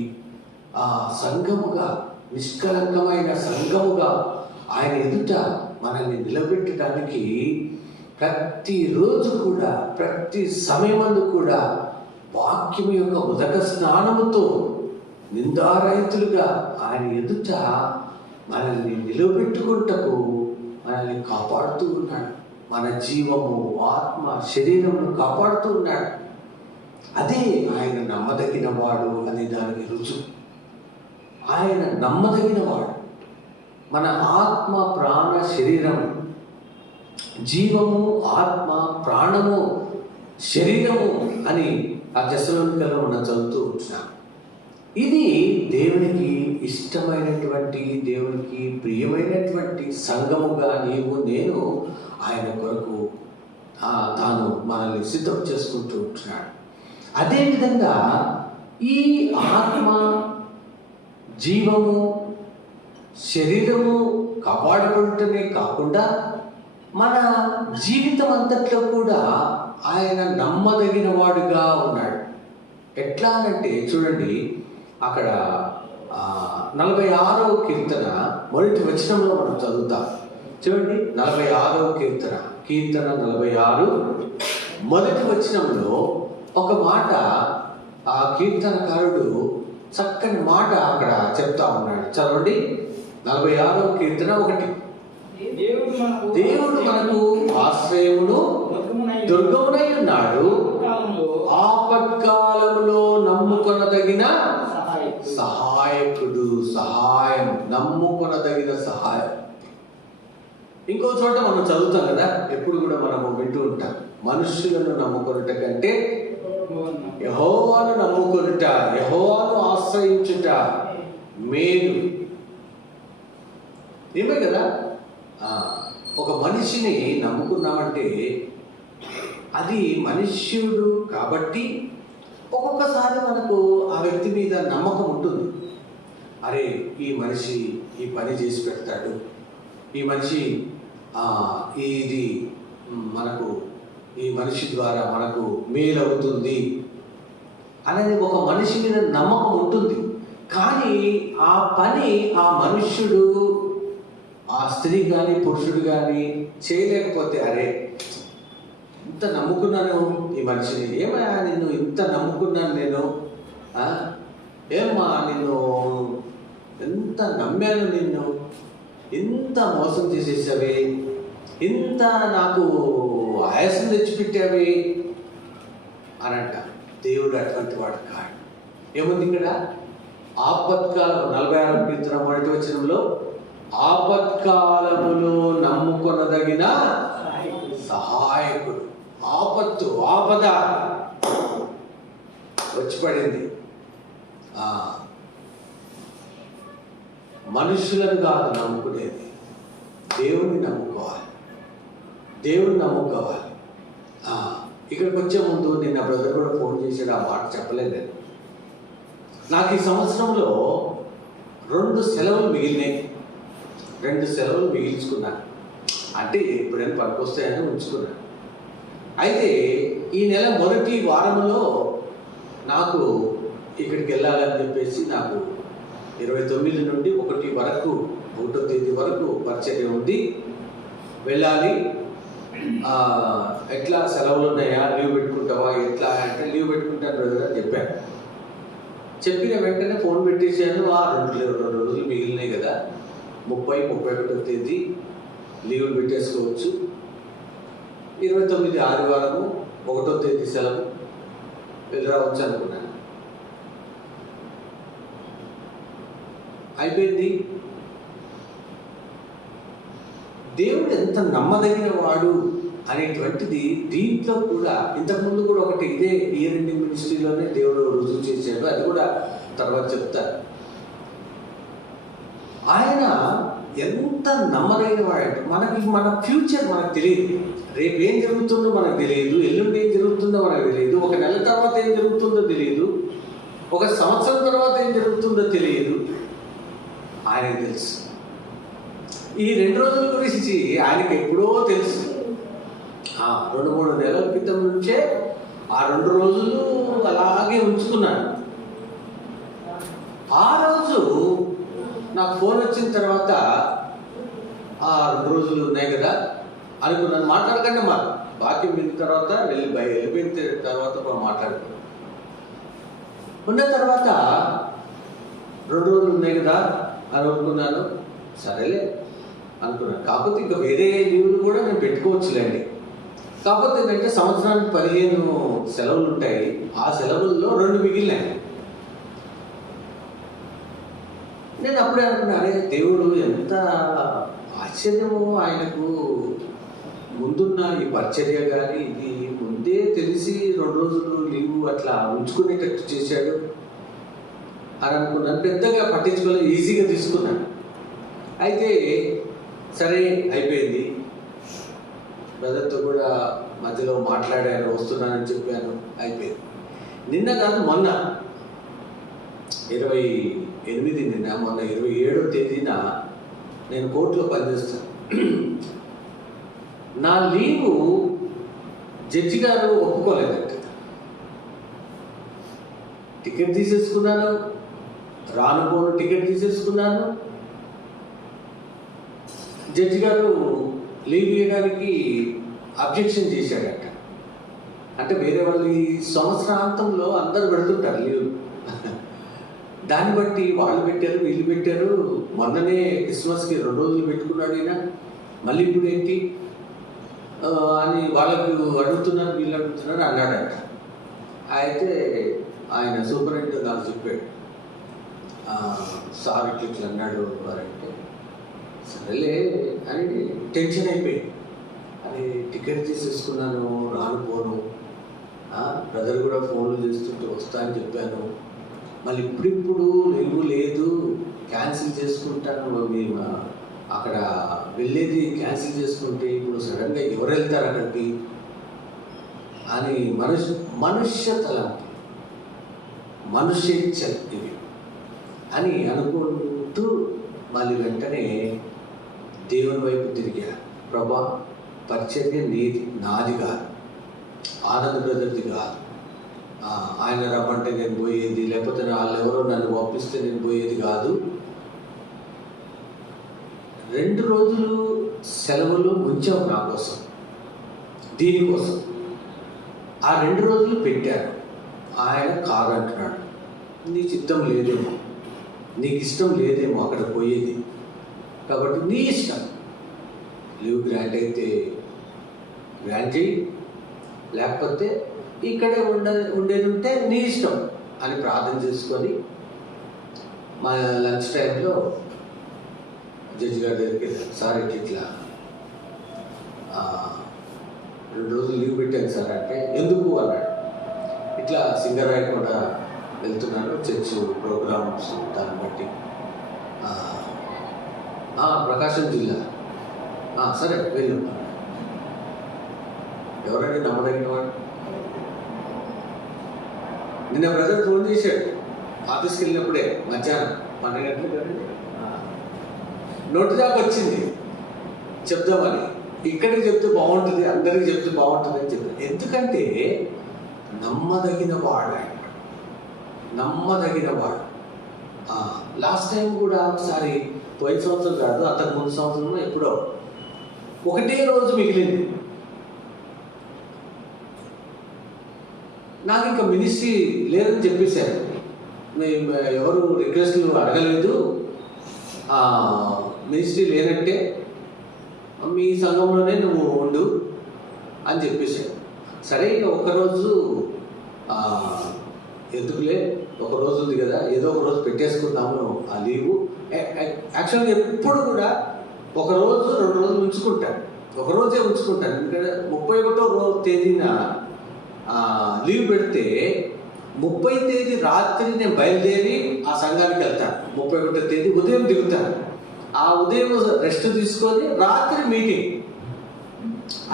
ఆ సంఘముగా, నిష్కలంకమైన సంఘముగా ఆయన ఎదుట మనల్ని నిలబెట్టడానికి ప్రతిరోజు కూడా, ప్రతి సమయమందు కూడా వాక్యము యొక్క ఉదక స్నానముతో నిందారహితులుగా ఆయన ఎదుట మనల్ని నిలబెట్టుకుంటకు మనల్ని కాపాడుతూ ఉన్నాడు. మన జీవము, ఆత్మ, శరీరమును కాపాడుతూ ఉన్నాడు. అదే ఆయన నమ్మదగిన వాడు అనే దానికి రుజువు. ఆయన నమ్మదగిన వాడు. మన ఆత్మ, ప్రాణ, శరీరము, జీవము, ఆత్మ, ప్రాణము, శరీరము అని ఆ తెస్సలోనికలో మనం చదువుతూ ఉంటున్నాం. ఇది దేవునికి ఇష్టమైనటువంటి, దేవునికి ప్రియమైనటువంటి సంఘముగా నీవు నేను ఆయన కొరకు తాను మనల్ని సిద్ధం చేసుకుంటూ ఉంటున్నాడు. అదేవిధంగా ఈ ఆత్మ, జీవము, శరీరము కాపాడుకుంటూనే కాకుండా మన జీవితం అంతట్లో కూడా ఆయన నమ్మదగిన వాడుగా ఉన్నాడు. ఎట్లా అంటే చూడండి, అక్కడ 46వ కీర్తన మొదటి వచనంలో మనం చదువుతాం. చూడండి, 46వ కీర్తన 46 మొదటి వచనంలో ఒక మాట ఆ కీర్తనకారుడు చక్కని మాట అక్కడ చెప్తా ఉన్నాడు. చదవండి, 46వ కీర్తన 1. దేవుడు మనకు ఆశ్రయమును దుర్గమునై ఉన్నాడు, ఆపత్కాలములో నమ్ముకొనదగిన సహాయకుడు, సహాయం, నమ్ముకొనదగిన సహాయం. ఇంకో చోట మనం చదువుతాం కదా, ఎప్పుడు కూడా మనము వింటూ ఉంటాం, మనుష్యులను నమ్ముకొనుట కంటే యెహోవాను నమ్ముకొనుట, యెహోవాను ఆశ్రయించుట మేలు. ఏమే కదా, ఒక మనిషిని నమ్ముకున్నామంటే అది మనుష్యుడు కాబట్టి ఒక్కొక్కసారి మనకు ఆ వ్యక్తి మీద నమ్మకం ఉంటుంది. అరే, ఈ మనిషి ఈ పని చేసి పెడతాడు, ఈ మనిషి ఇది మనకు, ఈ మనిషి ద్వారా మనకు మేలవుతుంది అనేది ఒక మనిషి మీద నమ్మకం ఉంటుంది. కానీ ఆ పని ఆ మనుష్యుడు, ఆ స్త్రీ కానీ పురుషుడు కానీ చేయలేకపోతే, అరే ఇంత నమ్ముకున్నాను ఈ మనిషిని, ఏమయ్యా నిన్ను ఇంత నమ్ముకున్నాను నేను, ఏమ్మా నిన్ను ఎంత నమ్మాను, నిన్ను ఇంత మోసం చేసేసావి, ఇంత నాకు ఆయాసం తెచ్చిపెట్టావి అని అంట. దేవుడు అటువంటి వాడు కాడు. ఏముంది ఇక్కడ, ఆపత్కాలం 46 కీర్తన 1వ వచనంలో, ఆపత్కాలములో నమ్ముకొనదగిన సహాయకుడు. ఆపత్తు, ఆపద వచ్చి పడింది, మనుషులను కాదు నమ్ముకునేది, దేవుణ్ణి నమ్ముకోవాలి, దేవుణ్ణి నమ్ముకోవాలి. ఇక్కడికి వచ్చే ముందు నిన్న బ్రదర్ కూడా ఫోన్ చేసాడు, ఆ మాట చెప్పలేదు నేను. నాకు ఈ సంవత్సరంలో 2 సెలవులు మిగిలినాయి, 2 సెలవులు మిగిల్చుకున్నాను. అంటే ఎప్పుడైనా పనికొస్తాయని ఉంచుకున్నాను. అయితే ఈ నెల మొదటి వారంలో నాకు ఇక్కడికి వెళ్ళాలని చెప్పేసి నాకు 29 నుండి 1 వరకు, 1వ తేదీ వరకు పరిచర్య ఉంది, వెళ్ళాలి. ఎట్లా సెలవులు ఉన్నాయా, లీవ్ పెట్టుకుంటావా, ఎట్లా అంటే లీవ్ పెట్టుకుంటాను బ్రదర్ అని చెప్పాను. చెప్పిన వెంటనే ఫోన్ పెట్టేసాను. 2 రోజులు మిగిలినాయి కదా, 30, 31వ తేదీ లీవులు పెట్టేసుకోవచ్చు, 29 ఆదివారము, 1వ తేదీ సెలవు, వెళ్ళి రావచ్చు అనుకున్నాను. అయిపోయింది. దేవుడు ఎంత నమ్మదగిన వాడు అనేటువంటిది దీంట్లో కూడా, ఇంతకుముందు కూడా ఒకటి ఇదే ఇయర్ ఎండింగ్ మినిస్ట్రీలోనే దేవుడు రుజువు చేశాడు, అది కూడా తర్వాత చెప్తారు. ఆయన ఎంత నమ్మదగిన వాడు. మన ఫ్యూచర్ మనకు తెలియదు, రేపు ఏం జరుగుతుందో మనకు తెలియదు, ఎల్లుండి ఏం జరుగుతుందో మనకు తెలియదు, 1 నెల తర్వాత ఏం జరుగుతుందో తెలియదు, 1 సంవత్సరం తర్వాత ఏం జరుగుతుందో తెలియదు, ఆయనకు తెలుసు. ఈ 2 రోజుల గురించి ఆయనకి ఎప్పుడో తెలుసు. 2-3 నెలల క్రితం నుంచే ఆ 2 రోజులు అలాగే ఉంచుకున్నాను. ఆ రోజు నాకు ఫోన్ వచ్చిన తర్వాత, 2 రోజులు ఉన్నాయి కదా అనుకున్నాను. మాట్లాడకండి, మా వాక్యం విన్న తర్వాత వెళ్ళిపోయిన తర్వాత మనం మాట్లాడుకున్నాం. ఉన్న తర్వాత 2 రోజులు ఉన్నాయి కదా అని అనుకున్నాను. సరేలే అనుకున్నాను. కాకపోతే ఇంకా వేరే లీవులు కూడా నేను పెట్టుకోవచ్చులేండి. కాకపోతే ఏంటంటే సంవత్సరానికి 15 సెలవులు ఉంటాయి, ఆ సెలవుల్లో 2 మిగిలినాయి. నేను అప్పుడే అనుకున్నా, అరే దేవుడు ఎంత ఆశ్చర్యమో, ఆయనకు ముందున్న ఈ పరిచర్య కానీ ఇది ముందే తెలిసి 2 రోజులు లీవు అట్లా ఉంచుకునేటట్టు చేశాడు అని అనుకున్నాను. పెద్దగా పట్టించుకోలేదు, ఈజీగా తీసుకున్నాను. అయితే సరే అయిపోయింది. బ్రదర్తో కూడా మధ్యలో మాట్లాడాను, వస్తున్నానని చెప్పాను, అయిపోయింది. నిన్న కాదు మొన్న 28 నిన్న, మొన్న 27వ తేదీన నేను కోర్టులో పనిచేస్తాను. నా లీవు జడ్జి గారు ఒప్పుకోలేదంట. టికెట్ తీసేసుకున్నాను, రానుపోను టికెట్ తీసేసుకున్నాను. జడ్జి గారు లీవ్ ఇవ్వడానికి అబ్జెక్షన్ చేశాడట. అంటే వేరే వాళ్ళు ఈ సంవత్సరాంతంలో అందరూ పెడుతుంటారు లీవ్, దాన్ని బట్టి వాళ్ళు పెట్టారు వీళ్ళు పెట్టారు. మొన్ననే క్రిస్మస్కి 2 రోజులు పెట్టుకున్నాడు ఈయన, మళ్ళీ ఇప్పుడు ఏంటి అని వాళ్ళకు అడుగుతున్నారు, వీళ్ళు అడుగుతున్నారు అన్నాడట. అయితే ఆయన సూపరింటెండెంట్ నాకు చెప్పాడు, సార్ ఇట్లా అన్నాడు వారంటే సరేలే అని టెన్షన్ అయిపోయి అది టికెట్ తీసేసుకున్నాను రానుపోను, బ్రదర్ కూడా ఫోన్లు చేస్తుంటే వస్తా అని చెప్పాను, మళ్ళీ ఇప్పుడిప్పుడు లేదు క్యాన్సిల్ చేసుకుంటాను, మేము అక్కడ వెళ్ళేది క్యాన్సిల్ చేసుకుంటే ఇప్పుడు సడన్గా ఎవరు వెళ్తారు అక్కడికి అని మనుష్య తలంపు, మనుష్యేచ్ఛ ఇవి అని అనుకుంటూ మళ్ళీ వెంటనే దేవుని వైపు తిరిగా. ప్రభా, పరిచర్య నాది కాదు, ఆనంద్ బ్రదర్ది కాదు, ఆయన రమ్మంటే నేను పోయేది, లేకపోతే వాళ్ళు ఎవరో నన్ను పంపిస్తే నేను పోయేది కాదు. 2 రోజులు సెలవులు ఉంచావు నా కోసం, దీనికోసం. ఆ 2 రోజులు పెట్టారు. ఆయన కాదు అంటున్నాడు, నీ చిత్తం లేదేమో, నీకు ఇష్టం లేదేమో అక్కడ పోయేది, కాబట్టి నీ ఇష్టం, లీవ్ గ్రాంట్ అయితే గ్రాంట్ చేయి, లేకపోతే ఇక్కడే ఉండేది ఉంటే నీ ఇష్టం అని ప్రార్థన చేసుకొని మా లంచ్ టైంలో జడ్జి గారి దగ్గరికి వెళ్ళాను. సార్ ఇట్లా 2 రోజులు లీవ్ పెట్టాను సార్ అంటే, ఎందుకు అన్నాడు. ఇట్లా సింగరాయ కూడా వెళ్తున్నాను, చర్చ్ ప్రోగ్రామ్స్ దాన్ని బట్టి. ప్రకాశం జిల్లా, సరే వెళ్ళు. ఎవరండి నమ్మదగిన వాడు? నిన్న బ్రదర్ ఫోన్ చేశాడు ఆఫీస్కి వెళ్ళినప్పుడే, మధ్యాహ్నం 12 గంటలకు కదండి, నోటి దాకా వచ్చింది చెప్దామని. ఇక్కడికి చెప్తే బాగుంటుంది, అందరికి చెప్తే బాగుంటుంది అని చెప్పాను. ఎందుకంటే నమ్మదగిన వాడు ఆయన, నమ్మదగిన వాడు. లాస్ట్ టైం కూడా ఒకసారి, పోయిన సంవత్సరం కాదు, అంతకు ముందు సంవత్సరం ఎప్పుడో, 1 రోజు మిగిలింది. నాకు ఇంకా మినిస్ట్రీ లేదని చెప్పేశారు. మేము ఎవరు రిక్వెస్ట్లు అడగలేదు, మినిస్ట్రీ లేనంటే మీ సంఘంలోనే నువ్వు ఉండు అని చెప్పేశాడు. సరే ఇక ఒకరోజు ఎందుకులే, ఒక రోజు ఉంది కదా, ఏదో ఒక రోజు పెట్టేసుకుందాము ఆ లీవు. యాక్చువల్గా ఎప్పుడు కూడా 1 రోజు 2 రోజులు ఉంచుకుంటాను, 1 రోజే ఉంచుకుంటాను. ఎందుకంటే 31వ తేదీన లీవ్ పెడితే 30వ తేదీ రాత్రి నేను బయలుదేరి ఆ సంఘానికి వెళ్తాను. 31వ తేదీ ఉదయం దిగుతాను. ఆ ఉదయం రెస్ట్ తీసుకొని రాత్రి మీటింగ్,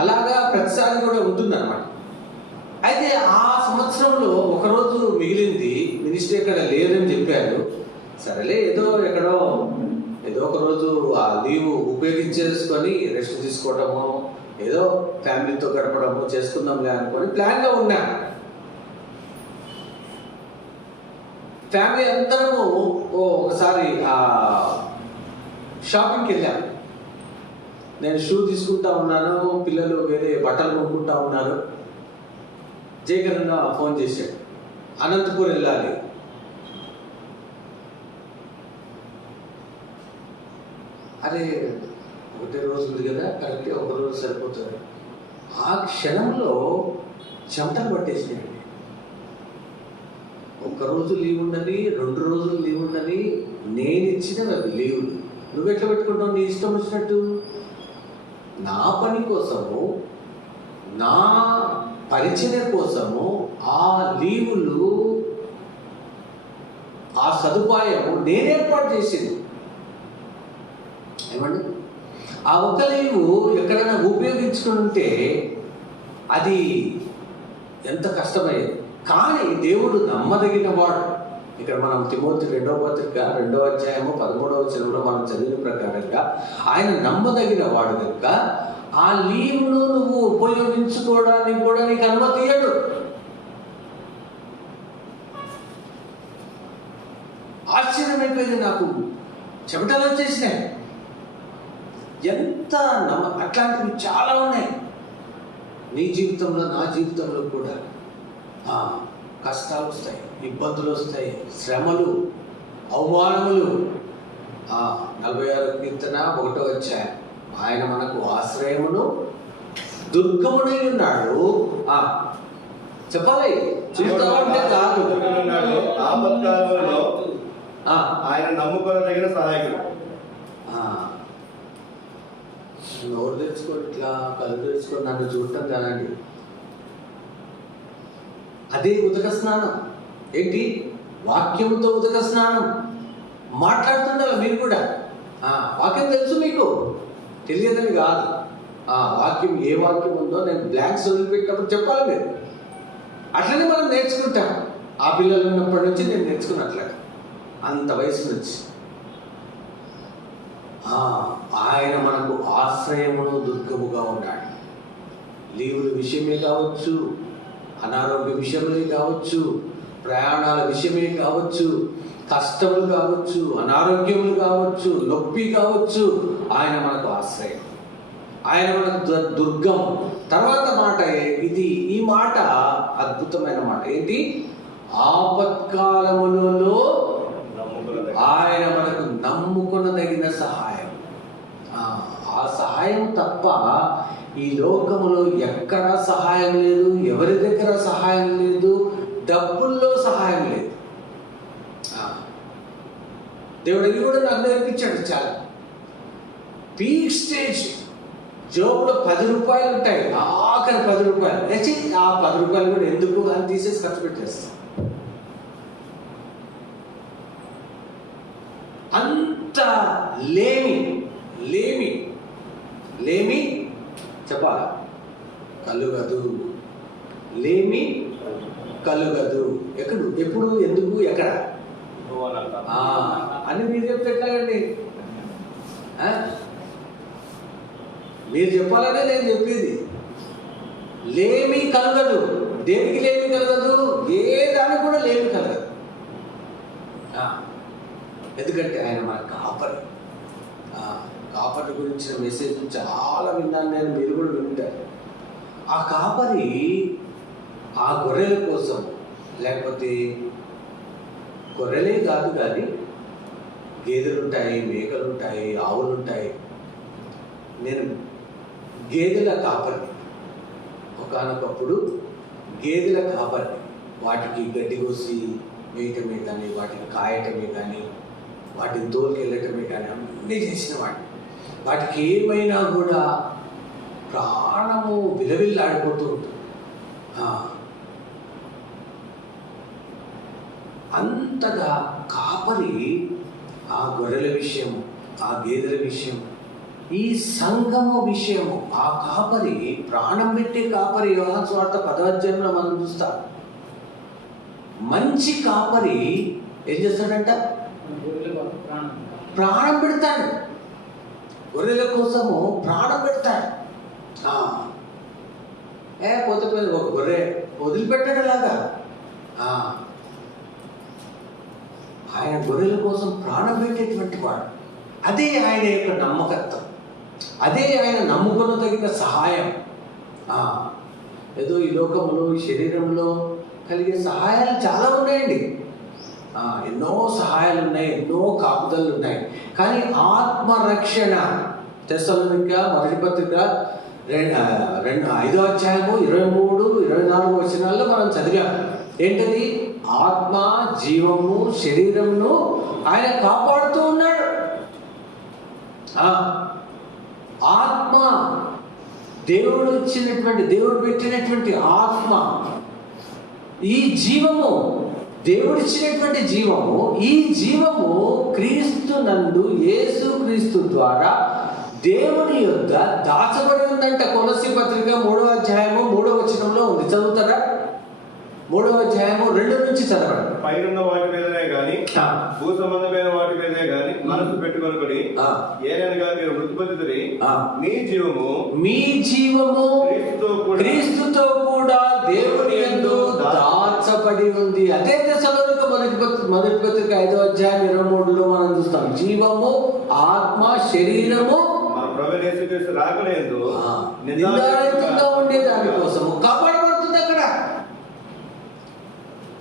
అలాగా ప్రతిసారి కూడా ఉంటుందన్నమాట. అయితే ఆ సంవత్సరంలో 1 రోజు మిగిలింది, మినిస్ట్రీ ఎక్కడ లేదని చెప్పారు. సరేలే ఏదో ఒక రోజు ఆ లీవ్ ఉపయోగించేసుకొని రెస్ట్ తీసుకోవడము, ఏదో ఫ్యామిలీతో గడపడము చేసుకుందాంలే అనుకొని ప్లాన్గా ఉన్నా. ఫ్యామిలీ అందరము ఒకసారి షాపింగ్కి వెళ్ళాను. నేను షూ తీసుకుంటా ఉన్నాను, పిల్లలు వేరే బట్టలు కొనుక్కుంటా ఉన్నారు. జయకరణ ఫోన్ చేశాడు, అనంతపూర్ వెళ్ళాలి. అరే 1 రోజు ఉంది కదా, కరెక్ట్గా 1 రోజు సరిపోతుంది. ఆ క్షణంలో చెమటలు పట్టేసినాయండి. 1 రోజు లీవ్ ఉండని, 2 రోజులు లీవ్ ఉండని, నేను ఇచ్చిన లీవులు నువ్వు ఎట్లా పెట్టుకుంటావు నీ ఇష్టం వచ్చినట్టు? నా పని కోసము, నా పరిచర్య కోసము ఆ లీవులు, ఆ సదుపాయం నేను ఏర్పాటు చేసింది. ఏమండి, ఆ ఒక్క లీవు ఎక్కడైనా ఉపయోగించుకుంటే అది ఎంత కష్టమయ్యేది. కానీ దేవుడు నమ్మదగిన వాడు. ఇక్కడ మనం తిమోతి 2వ పత్రిక 2వ అధ్యాయము 13వ వచనంలో మనం చదివిన ప్రకారంగా ఆయన నమ్మదగిన వాడు కనుక ఆ లీవ్ను నువ్వు ఉపయోగించుకోవడానికి కూడా నీకు అనుమతి ఇయ్యడు. ఆశ్చర్యమైపోయింది నాకు, చెమటలు వచ్చేసినాయి. ఎంత అట్లాంటివి చాలా ఉన్నాయి నీ జీవితంలో, నా జీవితంలో కూడా. కష్టాలు వస్తాయి, ఇబ్బందులు వస్తాయి, శ్రమలు, అవమానములు. 46వ కీర్తన 1వ అధ్యాయం, ఆయన మనకు ఆశ్రయమును దుర్గమునై ఉన్నాడు. చెప్పాలి, చూస్తామంటే కాదు. ఆపత్కాలంలో ఆయన నమ్ముకొనదగిన సహాయకుడు. నోరు తెచ్చుకొని ఇట్లా కళ్ళు తెచ్చుకొని నన్ను చూడటం కాదండి. అదే ఉదక స్నానం. ఏంటి? వాక్యంతో ఉదక స్నానం. మాట్లాడుతుండాలి మీరు కూడా. వాక్యం తెలుసు మీకు, తెలియదని కాదు. వాక్యం ఏ వాక్యం ఉందో నేను బ్లాంక్స్ వదిలిపెట్టినప్పుడు చెప్పాలి మీరు. అట్లనే మనం నేర్చుకుంటాం. ఆ పిల్లలు ఉన్నప్పటి నుంచి నేను నేర్చుకున్నట్లే, అంత వయసు నుంచి. ఆయన మనకు ఆశ్రయమును దుర్గముగా ఉన్నాడు. లీవుల విషయమే కావచ్చు, అనారోగ్య విషయమే కావచ్చు, ప్రయాణాల విషయమే కావచ్చు, కష్టములు కావచ్చు, అనారోగ్యములు కావచ్చు, నొప్పి కావచ్చు, ఆయన మనకు ఆశ్రయం, ఆయన మనకు దుర్గం. తర్వాత మాట ఇది, ఈ మాట అద్భుతమైన మాట. ఏంటి? ఆపత్కాలములలో ఆయన మనకు నమ్ముకొనదగిన సహాయం. ఆ సహాయం తప్ప ఈ లోకములో ఎక్కడా సహాయం లేదు, ఎవరి దగ్గర సహాయం లేదు, డబ్బుల్లో సహాయం లేదు. దేవుడు ఇది కూడా నాకు నేర్పించాడు. చాలా పీక్ స్టేజ్. జోబులో 10 రూపాయలు ఉంటాయి, ఆఖరి 10 రూపాయలు తెచ్చి ఆ 10 రూపాయలు కూడా ఎందుకు అని తీసేసి ఖర్చు పెట్టేస్తాం. అంత లేమి చెప్పాలా? కలుగదు. లేమి కలుగదు. ఎప్పుడు ఎందుకు ఎక్కడ అని మీరు చెప్తే ఎట్లాగండి? మీరు చెప్పాలనే నేను చెప్పేది. లేమి కలగదు. దేనికి లేమి కలగదు? ఏ దానికి కూడా లేమి కలగదు. ఎందుకంటే ఆయన మన కాపరి. కాపరి గురించిన మెసేజ్ చాలా విన్నాను నేను, మీరు కూడా వింటారు. ఆ కాపరి ఆ గొర్రెల కోసం, లేకపోతే గొర్రెలే కాదు కానీ గేదెలుంటాయి, మేకలుంటాయి, ఆవులుంటాయి. నేను గేదెల కాపరి, ఒకానొకప్పుడు గేదెల కాపరి. వాటికి గడ్డి కోసి వేయటమే కానీ, వాటికి కాయటమే కానీ, వాటిని తోలుకెళ్ళటమే కానీ అన్నీ చేసిన వాటికి ఏమైనా కూడా ప్రాణము విలవిల్లాడిపోతూ ఉంటుంది. అంతగా కాపరి ఆ గొర్రెల విషయం, ఆ గేదెల విషయం, ఈ సంఘము విషయము, ఆ కాపరి ప్రాణం పెట్టే కాపరి. యోహాను సువార్త 10వ అధ్యాయంలో మనం చూస్తాం. మంచి కాపరి ఏం చేస్తాడంట? ప్రాణం పెడతాడు. గొర్రెల కోసము ప్రాణం పెడతాడు. పోతే ఒక గొర్రె వదిలిపెట్టాడు అలాగా. ఆయన గొర్రెల కోసం ప్రాణం పెట్టేటువంటి వాడు. అదే ఆయన యొక్క నమ్మకత్వం, అదే ఆయన నమ్ముకొనదగిన సహాయం. ఏదో ఈ లోకంలో, ఈ శరీరంలో కలిగే సహాయాలు చాలా ఉన్నాయండి. ఎన్నో సహాయాలు ఉన్నాయి, ఎన్నో కాపుదలు ఉన్నాయి. కానీ ఆత్మరక్షణ, తెస్సలోనిక మొదటి పత్రిక 5వ అధ్యాయము 23, 24 వచనాల్లో మనం చదివాం. ఏంటది? ఆత్మ, జీవము, శరీరమును ఆయన కాపాడుతూ ఉన్నాడు. ఆత్మ, దేవుడు పెట్టినటువంటి ఆత్మ, ఈ జీవము, దేవుడిచ్చినటువంటి జీవము, ఈ జీవము క్రీస్తు నందు, యేసు క్రీస్తు ద్వారా దేవుని యొద్ద దాచబడి ఉందంట. కొలస్సీ పత్రిక 3వ అధ్యాయము 3వ వచనంలో ఉంది. చదువుతారా? 3వ అధ్యాయము 2 నుంచి చదవండి. పైనున్న వాటి మీదనే గాని, భూ సంబంధమైన వాటి మీదనే గాని మనసు పెట్టుకొనుకొని, ఏలనగా మీరు మృతి పొందితిరి, మీ జీవము క్రీస్తుతో కూడా దేవుని యందు దాచబడి ఉంది. అదే తెస్సలోనిక మొదటి పత్రిక 5వ అధ్యాయం 23లో మనం చూస్తాం. జీవము, ఆత్మ, శరీరము రాకలేదు నిందారహితంగా ఉండే దానికోసము కాపాడబడుతుంది. అక్కడ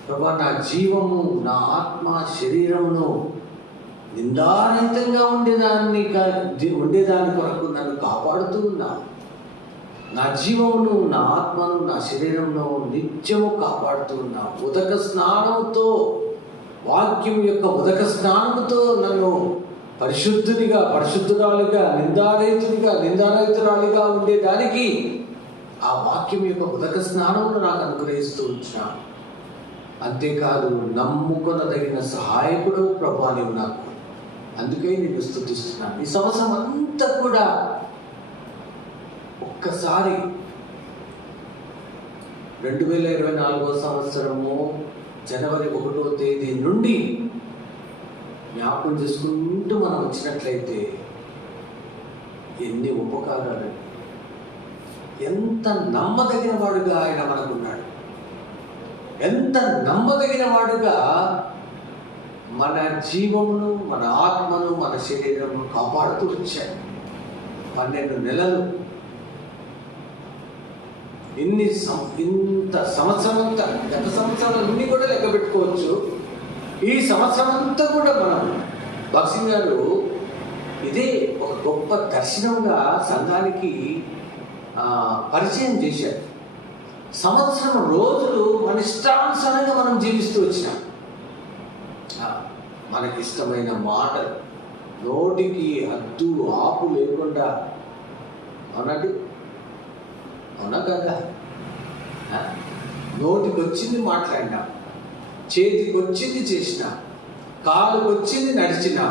ప్రభా, నా జీవము, నా ఆత్మ, శరీరమును నిందారహితంగా ఉండేదాని కొరకు నన్ను కాపాడుతూ ఉన్నావు. నా జీవమును, నా ఆత్మను, నా శరీరమును నిత్యము కాపాడుతూ ఉన్నావు. ఉదక స్నానంతో వాక్యం యొక్క ఉదక స్నానముతో నన్ను పరిశుద్ధునిగా, పరిశుద్ధురాలిగా, నిందారహితురాలిగా ఉండేదానికి ఆ వాక్యం యొక్క ఉదక స్నానమును నాకు అనుగ్రహిస్తూ ఉంటున్నాను. అంతేకాదు, నమ్ముకొనదగిన సహాయకుడు ప్రభువా నీవు నాకు. అందుకే నేను స్తుతిస్తున్నాను. ఈ సంవత్సరం అంతా కూడా ఒక్కసారి 2024 సంవత్సరము జనవరి 1వ తేదీ నుండి జ్ఞాపకం చేసుకుంటూ మనం వచ్చినట్లయితే ఎన్ని ఉపకారాలు, ఎంత నమ్మదగిన వాడుగా ఆయన మనకున్నాడు, ఎంత నమ్మదగిన వాడుగా మన జీవమును, మన ఆత్మను, మన శరీరమును కాపాడుతూ వచ్చాడు. 12 నెలలు ఇంత సంవత్సరం అంతా, గత సంవత్సరాలన్నీ కూడా లెక్క పెట్టుకోవచ్చు. ఈ సంవత్సరం అంతా కూడా మనం బాక్సింగ్ గారు ఇదే ఒక గొప్ప దర్శనంగా సంఘానికి పరిచయం చేశారు. సంవత్సరం రోజులు మన ఇష్టానుసారంగా మనం జీవిస్తూ వచ్చినాం. మనకి ఇష్టమైన మాటలు, నోటికి హద్దు ఆపు లేకుండా, అవునండి, అవునా కదా? నోటికి వచ్చింది మాట్లాడినా, చేతికి వచ్చింది చేసినా, కాలుకి వచ్చింది నడిచినా,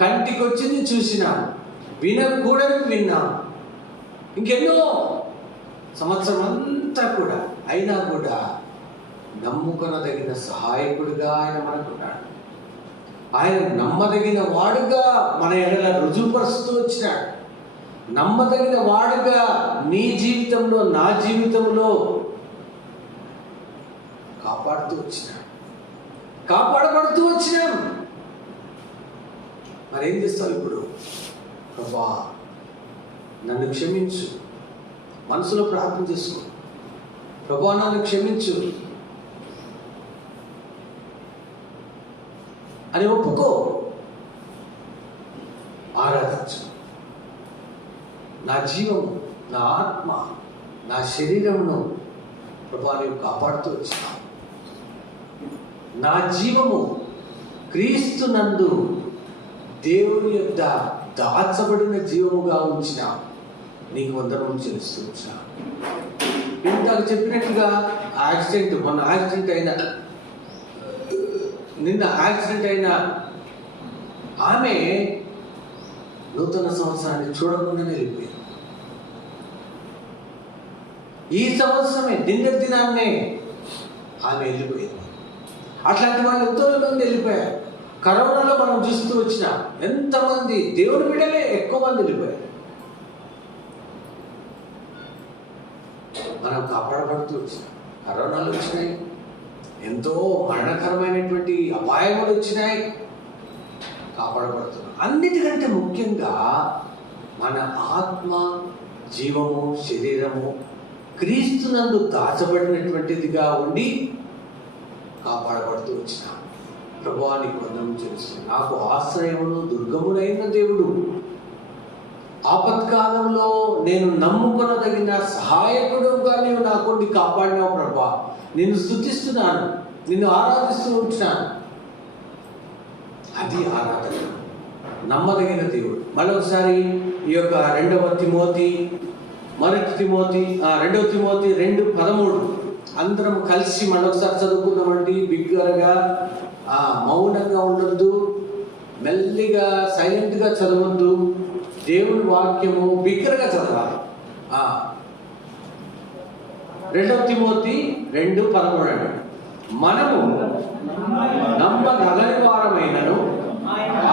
కంటికి వచ్చింది చూసినా, వినకూడదు విన్నా, ఇంకెన్నో సంవత్సరం అంతా కూడా. అయినా కూడా నమ్ముకొనదగిన సహాయకుడిగా ఆయన మనకున్నాడు. ఆయన నమ్మదగిన వాడుగా మన ఎడల రుజువుపరుస్తూ వచ్చినాడు. నమ్మదగిన వాడుగా నీ జీవితంలో, నా జీవితంలో కాపాడుతూ వచ్చినాడు, కాపాడబడుతూ వచ్చినాం. మరేం చేస్తావు ఇప్పుడు? ప్రభా నన్ను క్షమించు, మనసులో ప్రార్థన చేసుకో. ప్రభా నన్ను క్షమించు అని ఒప్పుకో, ఆరాధించు. నా జీవము, నా ఆత్మ, నా శరీరమును ప్రభా నీవు కాపాడుతూ వచ్చినావు. నా జీవము క్రీస్తు నందు దేవుని యొక్క దాచబడిన జీవముగా ఉంచినావు. నీకు వందనము చెల్లిస్తూ వచ్చాను. ఇంతకు చెప్పినట్టుగా మొన్న నిన్న యాక్సిడెంట్ అయిన ఆమె నూతన సంవత్సరాన్ని చూడకుండానే వెళ్ళిపోయింది. ఈ సంవత్సరమే నిన్నటి దినాన్నే ఆమె వెళ్ళిపోయింది. అట్లాంటి వాళ్ళు ఎంతో మంది వెళ్ళిపోయారు. కరోనాలో మనం చూస్తూ వచ్చిన ఎంతమంది దేవుని బిడ్డలే ఎక్కువ మంది వెళ్ళిపోయారు. మనం కాపాడబడుతూ వచ్చినాం. కరోనాలు వచ్చినాయి, ఎంతో మరణకరమైనటువంటి అపాయములు వచ్చినాయి, కాపాడబడుతున్నాం. అన్నిటికంటే ముఖ్యంగా మన ఆత్మ, జీవము, శరీరము క్రీస్తునందు దాచబడినటువంటిదిగా ఉండి కాపాడబడుతూ వచ్చినాం. ప్రభువానికి వందనం చేస్తున్నాను. నాకు ఆశ్రయమును దుర్గమునైన దేవుడు, ఆపత్కాలంలో నేను నమ్ముకొనదగిన సహాయకుడుగా నీవు నాకుండి కాపాడినావు. ప్రభా నిన్ను స్తుతిస్తున్నాను, నిన్ను ఆరాధిస్తూ ఉంటున్నాను. అది ఆరాధన, నమ్మదగిన దేవుడు. మరొకసారి ఈ యొక్క 2వ తిమోతి 2:13 అందరం కలిసి మరొకసారి చదువుకుందామండి. బిగ్గరగా, మౌనంగా ఉండొద్దు, మెల్లిగా సైలెంట్గా చదవద్దు. దేవుని వాక్యము బిగ్గరగా చదవాలి. 2 తిమోతి 2:13 అండి. మనము నమ్మగలని వారమైనను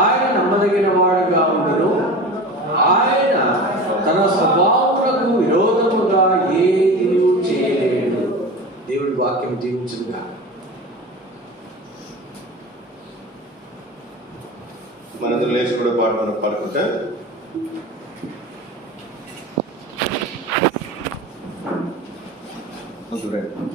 ఆయన నమ్మదగిన వాడుగా ఉండును. ఆయన తన స్వభావములకు విరోధముగా ఏది చేయలేడు. దేవుడి వాక్యం దీవించుగా. మనందరూ లేచి కూడా పాడుకుంటే చూడండి.